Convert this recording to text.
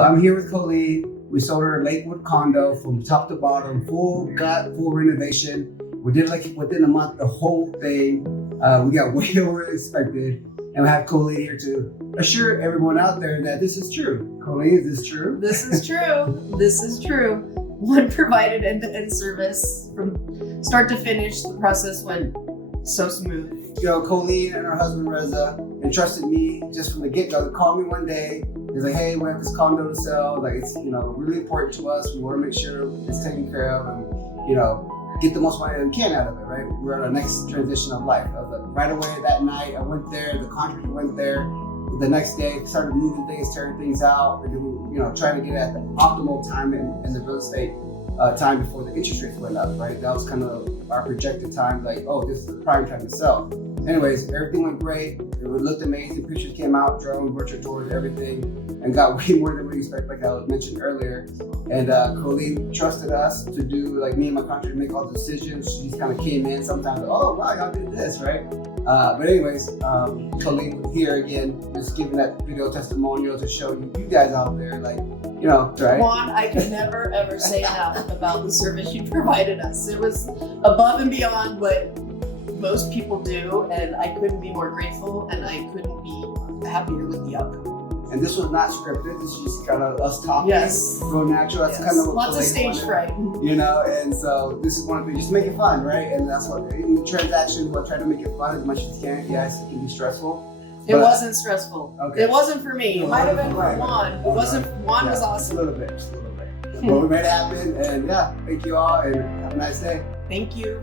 I'm here with Colleen. We sold her a Lakewood condo from top to bottom, full renovation. We did like within a month, the whole thing. We got way over expected. And we have Colleen here to assure everyone out there that this is true. Colleen, is this true? This is true. This is true. One provided end-to-end service from start to finish. The process went so smooth. You know, Colleen and her husband Reza entrusted me just from the get-go. They called me one day. He's like, hey, we have this condo to sell. Like, it's, you know, really important to us. We want to make sure it's taken care of and, you know, get the most money that we can out of it, right? We're at our next transition of life. I was like, right away that night, I went there, the contractor went there. The next day, started moving things, tearing things out, you know, trying to get at the optimal time in the real estate time before the interest rates went up, right? That was kind of our projected time, like, oh, this is the prime time to sell. Anyways, everything went great. It looked amazing. Pictures came out, drone, virtual tours, everything, and got way more than we expected, like I mentioned earlier. And Colleen trusted us to do, like, me and my contractor make all the decisions. She just kind of came in sometimes, like, oh, wow, y'all did this, right? But anyways, Colleen here again, just giving that video testimonial to show you guys out there, like, you know, right? Juan, I could never ever say enough about the service you provided us. It was above and beyond what most people do, and I couldn't be more grateful, and I couldn't be happier with the outcome. And this was not scripted. This is just kind of us talking. Yes. Go natural. That's kind of what lots of Colleen stage wanted, fright. you know, and so this is one of the, just make it fun, right? And that's what, in the transactions, we'll try to make it fun as much as you can. Yes, it can be stressful. It wasn't stressful. Okay. It wasn't for me. It might have been for Right. Juan. It wasn't. Juan was Just a awesome. little bit, just a little bit. But we made it happen, and yeah, thank you all, and have a nice day. Thank you.